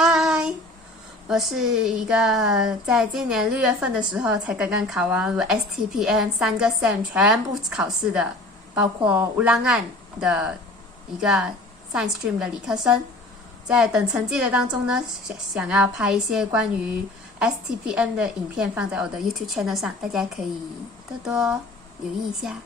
嗨，我是一个在今年6月份的时候才刚刚考完我 STPM 3个 Sem 全部考试的，包括乌浪岸的一个 Science Stream 的理科生。在等成绩的当中呢，想要拍一些关于 STPM 的影片放在我的 YouTube channel 上，大家可以多多留意一下。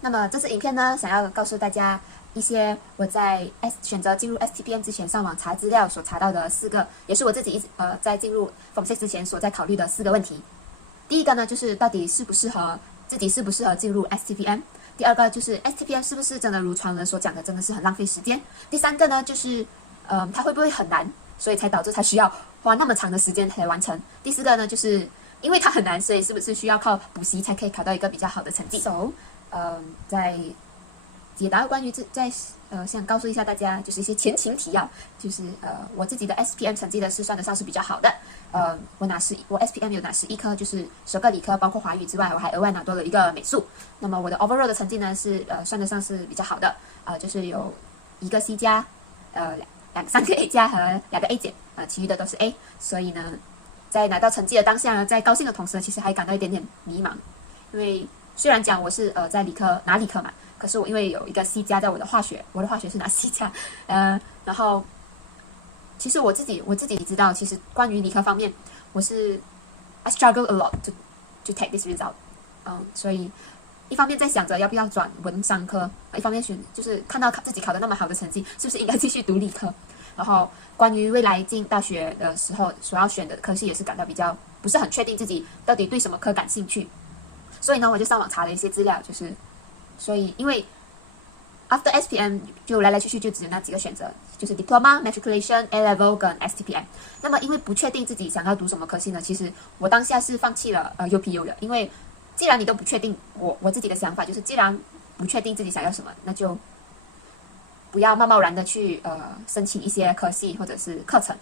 那么这支影片呢，想要告诉大家一些我在选择进入 STPM 之前上网查资料所查到的4个，也是我自己在进入 Form 6之前所在考虑的4个问题。第一个呢，就是到底适不适合进入 STPM。第二个就是 STPM 是不是真的如传闻所讲的真的是很浪费时间。第三个呢，就是它会不会很难，所以才导致它需要花那么长的时间才完成。第四个呢，就是因为它很难，所以是不是需要靠补习才可以考到一个比较好的成绩。在解答关于想告诉一下大家，就是一些前情提要，就是我自己的 SPM 成绩的是算得上是比较好的。我SPM 有拿11科，就是10个理科，包括华语之外，我还额外拿多了一个美术。那么我的 overall 的成绩呢是算得上是比较好的，就是有1个 C 加，3个 A 加和2个 A 减，其余的都是 A。所以呢，在拿到成绩的当下呢，在高兴的同时，其实还感到一点点迷茫，因为虽然讲我是在拿理科嘛，可是我因为有一个 C 加在我的化学是拿 C 加，然后其实我自己知道，其实关于理科方面，I struggle a lot to take this result，所以一方面在想着要不要转文商科，一方面就是看到自己考得那么好的成绩，是不是应该继续读理科？然后关于未来进大学的时候所要选的科系，也是感到比较不是很确定自己到底对什么科感兴趣。所以呢，我就上网查了一些资料，所以因为 after SPM 就来去就只有那几个选择，就是 Diploma、Matriculation、A-Level 跟 STPM。那么因为不确定自己想要读什么科系呢，其实我当下是放弃了UPU 的，因为既然你都不确定，我自己的想法就是，既然不确定自己想要什么，那就不要贸然的去申请一些科系或者是课程，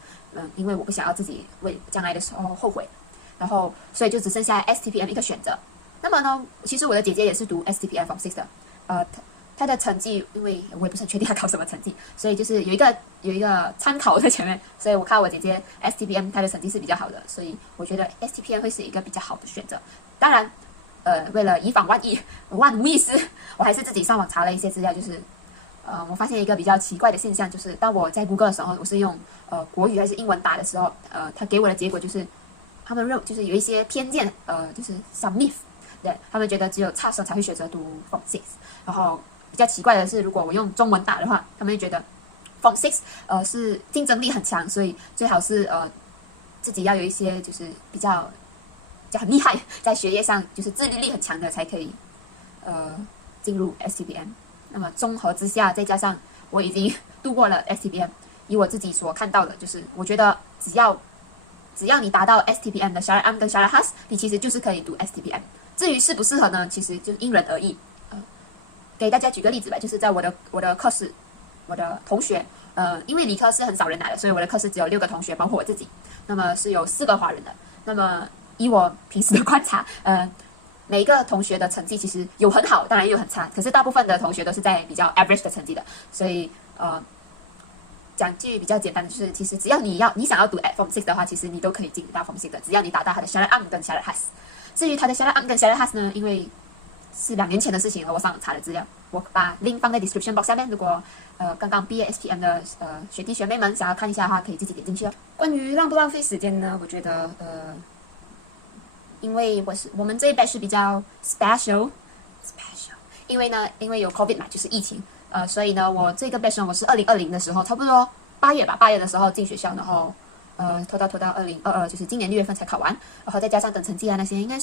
因为我不想要自己为将来的时候后悔，然后所以就只剩下 STPM 一个选择。那么呢，其实我的姐姐也是读 STPM Form 6的，她的成绩，因为我也不是很确定她考什么成绩，所以就是有一个参考在前面，所以我看我姐姐 STPM 她的成绩是比较好的，所以我觉得 STPM 会是一个比较好的选择。当然，为了以防万无一失，我还是自己上网查了一些资料，就是我发现一个比较奇怪的现象，就是当我在 Google 的时候，我是用国语还是英文打的时候，他给我的结果就是他们就是有一些偏见，就是 some myth。对，他们觉得只有差生才会选择读 Form 6，然后比较奇怪的是，如果我用中文打的话，他们就觉得 Form 6是竞争力很强，所以最好是自己要有一些就是比较很厉害，在学业上就是自律力很强的才可以进入 STPM。那么综合之下，再加上我已经度过了 STPM， 以我自己所看到的，就是我觉得只要你达到 STPM 的 Shariah 跟 Shariah Has， 你其实就是可以读 STPM。至于适不适合呢，其实就是因人而异。给大家举个例子吧，就是在我的课室，我的同学，因为理科是很少人拿的，所以我的课室只有6个同学，包括我自己。那么是有4个华人的。那么以我平时的观察，每一个同学的成绩其实有很好，当然也有很差，可是大部分的同学都是在比较 average 的成绩的。所以讲句比较简单的，就是其实只要你想要读 Form 6的话，其实你都可以进到 Form 6的，只要你达到他的 Shariah 跟 Shariah Has。至于他的 Shariah 跟 Shariah Has 呢，因为是2年前的事情了，我上网查了资料，我把 link 放在 description box 下面。如果刚刚毕业 SPM 的学弟学妹们想要看一下的话，可以自己点进去哦。关于浪不浪费时间呢，我觉得因为我们这一辈是比较 special， 因为有 COVID 嘛，就是疫情，所以呢，我这个 batch 呢，我是2020的时候，差不多8月的时候进学校，然后拖到2022，就是今年6月份才考完，然后再加上等成绩啊那些，应该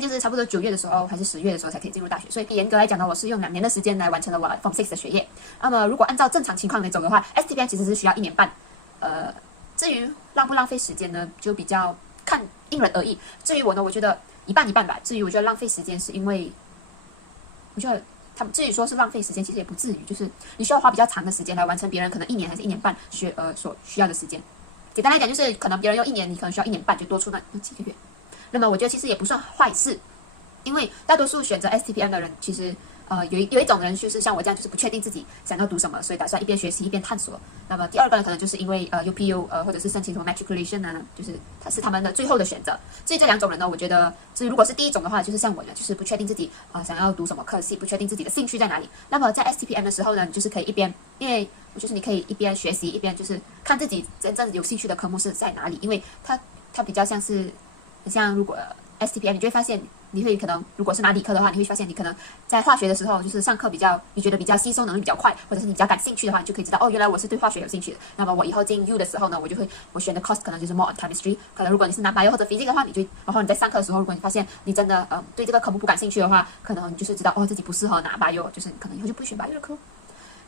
就是差不多9月的时候还是10月的时候才可以进入大学。所以严格来讲呢，我是用2年的时间来完成了我 Form 6的学业。那么如果按照正常情况来走的话 ，STPM 其实是需要1年半。至于浪不浪费时间呢，就比较看因人而异。至于我呢，我觉得一半一半吧。至于我觉得浪费时间，是因为我觉得他们至于说是浪费时间，其实也不至于，就是你需要花比较长的时间来完成别人可能1年还是1年半所需要的时间。简单来讲，就是可能别人用1年，你可能需要1年半，就多出那几个月。那么我觉得其实也不算坏事，因为大多数选择 STPM 的人，其实有一种人就是像我这样，就是不确定自己想要读什么，所以打算一边学习一边探索。那么第二个呢，可能就是因为UPU 或者是申请什么 matriculation 呢，就是它是他们的最后的选择。至于这两种人呢，我觉得如果是第一种的话，就是像我呢，就是不确定自己想要读什么科系，不确定自己的兴趣在哪里。那么在 STPM 的时候呢，你就是可以一边就是你可以一边学习一边就是看自己真正有兴趣的科目是在哪里，因为它比较像是像如果STPM 你就会发现。你会可能，如果是拿理科的话，你会发现你可能在化学的时候，就是上课你觉得比较吸收能力比较快，或者是你比较感兴趣的话，你就可以知道哦，原来我是对化学有兴趣的。那么我以后进 U 的时候呢，我选的 course 可能就是 more on chemistry。可能如果你是拿 bio 或者 physics 的话，然后你在上课的时候，如果你发现你真的对这个科目不感兴趣的话，可能你就是知道自己不适合拿 bio，就是可能以后就不会选 bio 的科。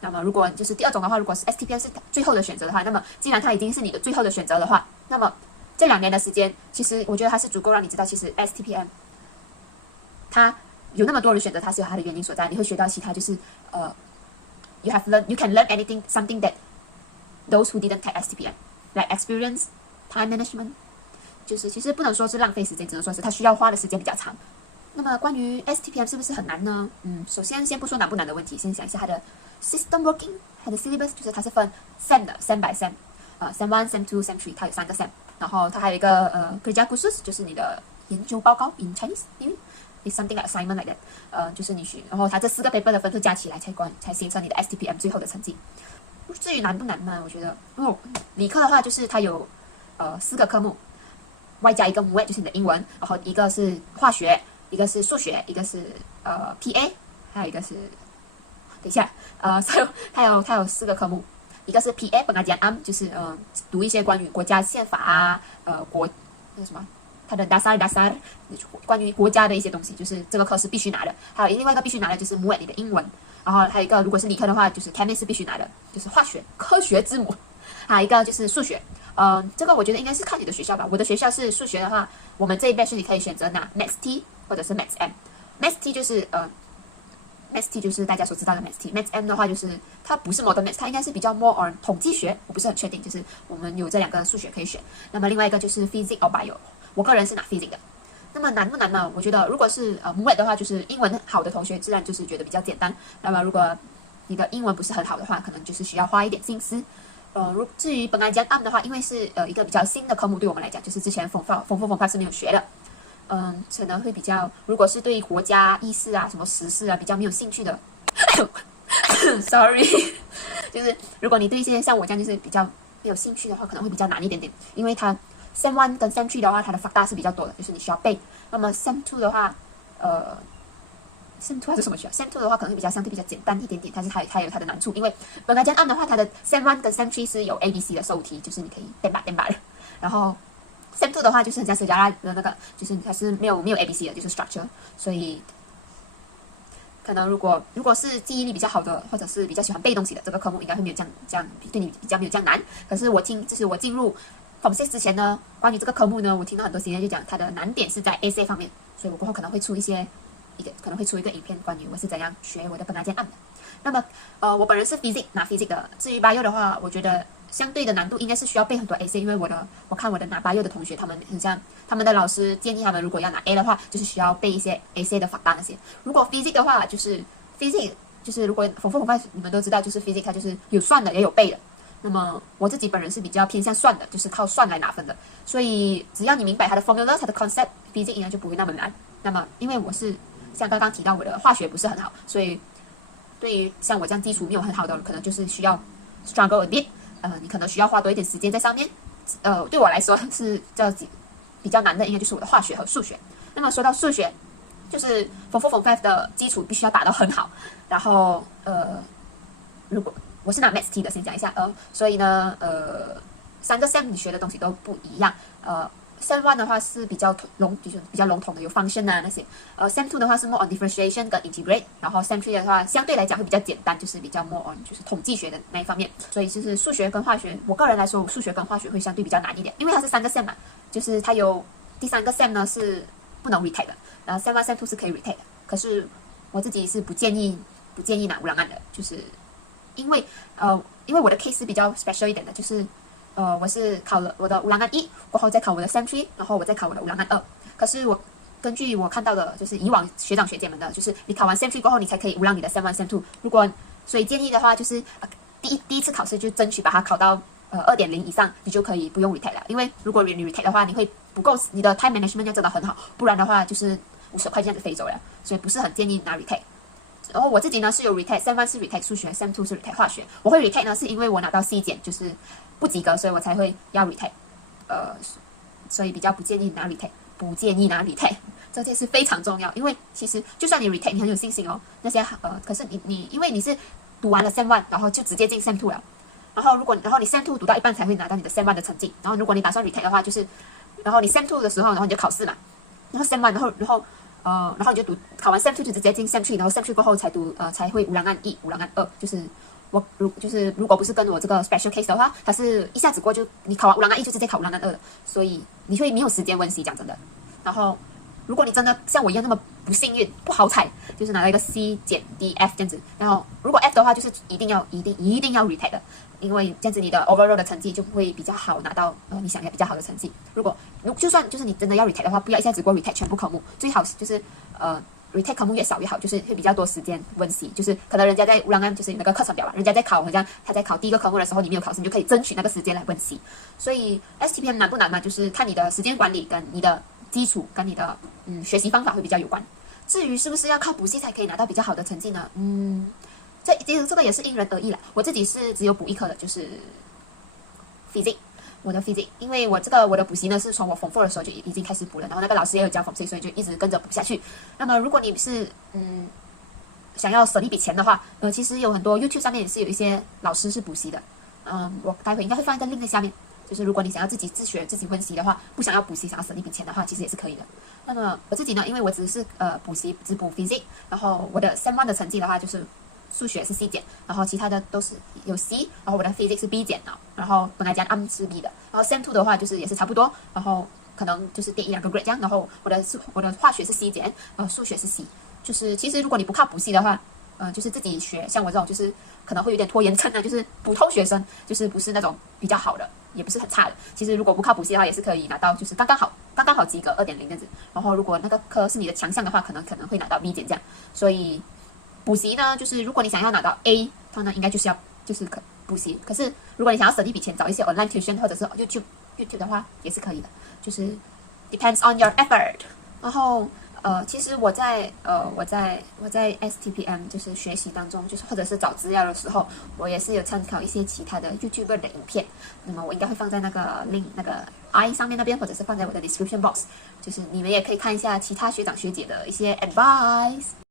那么如果就是第二种的话，如果是 STPM 是最后的选择的话，那么既然它已经是你的最后的选择的话，那么这2年的时间，其实我觉得它是足够让你知道，其实 STPM。它有那么多人选择，它是有它的原因所在。你会学到其他就是you can learn something that those who didn't take STPM like experience, time management， 就是其实不能说是浪费时间，只能说是它需要花的时间比较长。那么关于 STPM 是不是很难呢？首先不说难不难的问题，先想一下它的 system working， 它的 syllabus 就是它是分 sem 的 sem by sem，sem 1 sem 2 sem 3，它有3个 sem， 然后它还有一个kerja khusus， 就是你的研究报告 in Chinese， 因为It's something like assignment like that， 就是你然后它这4个 paper 的分数加起来才形成你的 STPM 最后的成绩。至于难不难呢？我觉得，理科的话就是它有4个科目，外加一个母语就是你的英文，然后一个是化学，一个是数学，一个是PA， 还有一个是等一下所以它有4个科目，一个是 PA pengajian， 就是读一些关于国家宪法啊，那什么。它的 dasar 关于国家的一些东西，就是这个课是必须拿的。还有另外一个必须拿的就是母语你的英文，然后还有一个如果是理科的话，就是 chemistry 是必须拿的，就是化学科学之母。还有一个就是数学，这个我觉得应该是看你的学校吧。我的学校是数学的话，我们这一 batch 你可以选择拿 Maths T 或者是 Maths M。Maths T 就是Maths T 就是大家所知道的 Maths T。Maths M 的话就是它不是 modern Maths， 它应该是比较 more on 统计学，我不是很确定，就是我们有这2个数学可以选。那么另外一个就是 Physics or Bio。我个人是拿 physics 的。那么难不难呢？我觉得如果是母语的话，就是英文好的同学自然就是觉得比较简单。那么如果你的英文不是很好的话，可能就是需要花一点心思。至于本来讲 AM 的话，因为是一个比较新的科目，对我们来讲，就是之前风法是没有学的。可能会比较，如果是对国家意识啊、什么时事啊比较没有兴趣的，sorry， 就是如果你对一些像我这样就是比较没有兴趣的话，可能会比较难一点点，因为它。Sem 1跟 Sem 3的话，它的fakta是比较多的，就是你需要背。那么 Sem 2的话，Sem 2还是什么学校 ？Sem 2的话可能会相对比较简单一点点，但是它有它的难处，因为本来讲按的话，它的 Sem 1跟 Sem 3是有 ABC 的受题，就是你可以电吧的。然后 Sem 2的话就是很像是加拉的那个，就是它是没有 ABC 的，就是 structure， 所以可能如果是记忆力比较好的，或者是比较喜欢背东西的，这个科目应该会没有这样对你比较没有这样难。可是就是我进入Form 6之前呢，关于这个科目呢，我听到很多学员就讲它的难点是在 AC 方面，所以我过后可能会出一个影片关于我是怎样学我的本来键按的。那么我本人是 拿 physics 的，至于 bio 的话，我觉得相对的难度应该是需要背很多 AC， 因为我看我的拿 bio 的同学，他们很像他们的老师建议他们如果要拿 A 的话，就是需要背一些 AC 的法单那些。如果 physics 的话，就是 physics 就是如果Form 4你们都知道，就是 physics 它就是有算的也有背的。那么我自己本人是比较偏向算的，就是靠算来拿分的，所以只要你明白它的 formula、它的 concept，physics 应该就不会那么难。那么因为我是像刚刚提到我的化学不是很好，所以对于像我这样基础没有很好的，可能就是需要 struggle a bit，你可能需要花多一点时间在上面。对我来说是比较难的，应该就是我的化学和数学。那么说到数学，就是 Form 4、Form 5的基础必须要打得很好，然后如果我是拿 Maths T 的，先讲一下，所以呢，3个 Sem 你学的东西都不一样。Sem 1的话是比较笼统的，有 function 啊那些。Sem 2的话是 more on differentiation 跟 integrate， 然后 Sem 3的话相对来讲会比较简单，就是比较 more on 就是统计学的那一方面。所以就是数学跟化学，我个人来说，数学跟化学会相对比较难一点，因为它是3个 Sem 嘛，就是它有第3个 Sem 呢是不能 retake 的，然后 Sem 1、Sem 2是可以 retake 的。可是我自己是不建议拿乌朗案的，就是因为我的 case 是比较 special 一点的，就是我是考了我的乌朗案1，过后再考我的 Sem 3，然后我再考我的乌朗案2。可是根据我看到的，就是以往学长学姐们的，就是你考完 Sem 3过后，你才可以无让你的 Sem 1、Sem 2。所以建议的话，就是第一次考试就争取把它考到2.0以上，你就可以不用 retake 了。因为如果你 retake 的话，你会不够，你的 time management 要做得很好，不然的话就是50块这样子飞走了。所以不是很建议拿 retake。然后我自己呢是有 retake， Sem 1是 retake 数学 ，Sem 2是 retake 化学。我会 retake 呢是因为我拿到 C 减，就是不及格，所以我才会要 retake。所以比较不建议拿 retake， 不建议拿 retake， 这件事非常重要。因为其实就算你 retake， 你很有信心哦，那些可是你因为你是读完了 Sem 1，然后就直接进 Sem 2了。然后你 Sem 2读到一半才会拿到你的 Sem 1的成绩。然后如果你打算 retake 的话，然后你 Sem 2的时候，然后你就考试嘛，然后 Sem 1，然后你就考完 Sem 2就直接进 Sem 3，然后 Sem 3过后才会五郎案1、五郎案2，就是如果不是跟我这个 special case 的话，它是一下子过就你考完五郎案1就直接考五郎案2了，所以你会没有时间温习，讲真的。然后如果你真的像我一样那么不幸运、不好彩，就是拿到一个 C 减 D F 这样子，然后如果 F 的话，就是一定要 retake 的，因为这样子你的 overall 的成绩就会比较好，拿到你想要比较好的成绩。就算就是你真的要 retake 的话，不要一下子过 retake 全部科目，最好就是retake 科目越少越好，就是会比较多时间温习。就是可能人家在乌兰安就是有那个课程表吧，人家在考，好像他在考第一个科目的时候，你没有考试，你就可以争取那个时间来温习。所以 STPM 难不难嘛？就是看你的时间管理跟你的基础跟你的学习方法会比较有关。至于是不是要靠补习才可以拿到比较好的成绩呢？这个也是因人而异啦。我自己是只有补一科的，就是 physics。我的 physics， 因为我的补习呢是从我 Form 4的时候就已经开始补了，然后那个老师也有教 Form 6，所以就一直跟着补下去。那么如果你是想要省一笔钱的话，其实有很多 YouTube 上面也是有一些老师是补习的，我待会应该会放一个 link 在下面。就是如果你想要自己自学自己温习的话，不想要补习，想要省一笔钱的话，其实也是可以的。那么我自己呢，因为我只是只补 physics， 然后我的 Sem 1的成绩的话就是数学是 C 减，然后其他的都是有 C， 然后我的 physics 是 B 减啊，然后本来讲 M 是 B 的，然后 Sem 2的话就是也是差不多，然后可能就是跌1-2个 grade 这样，然后我的化学是 C 减，数学是 C， 就是其实如果你不靠补习的话，就是自己学，像我这种就是可能会有点拖延症的，就是普通学生，就是不是那种比较好的，也不是很差的。其实如果不靠补习的话，也是可以拿到就是刚刚好及格2.0这样子。然后如果那个科是你的强项的话，可能会拿到 B 减这样。所以补习呢，就是如果你想要拿到 A， 通常应该就是补习。可是如果你想要省一笔钱，找一些 online tuition 或者是 YouTube 的话，也是可以的，就是 depends on your effort。然后其实我在 STPM 就是学习当中，就是或者是找资料的时候，我也是有参考一些其他的 YouTuber 的影片。那么我应该会放在那个 link 那个 I 上面那边，或者是放在我的 description box， 就是你们也可以看一下其他学长学姐的一些 advice。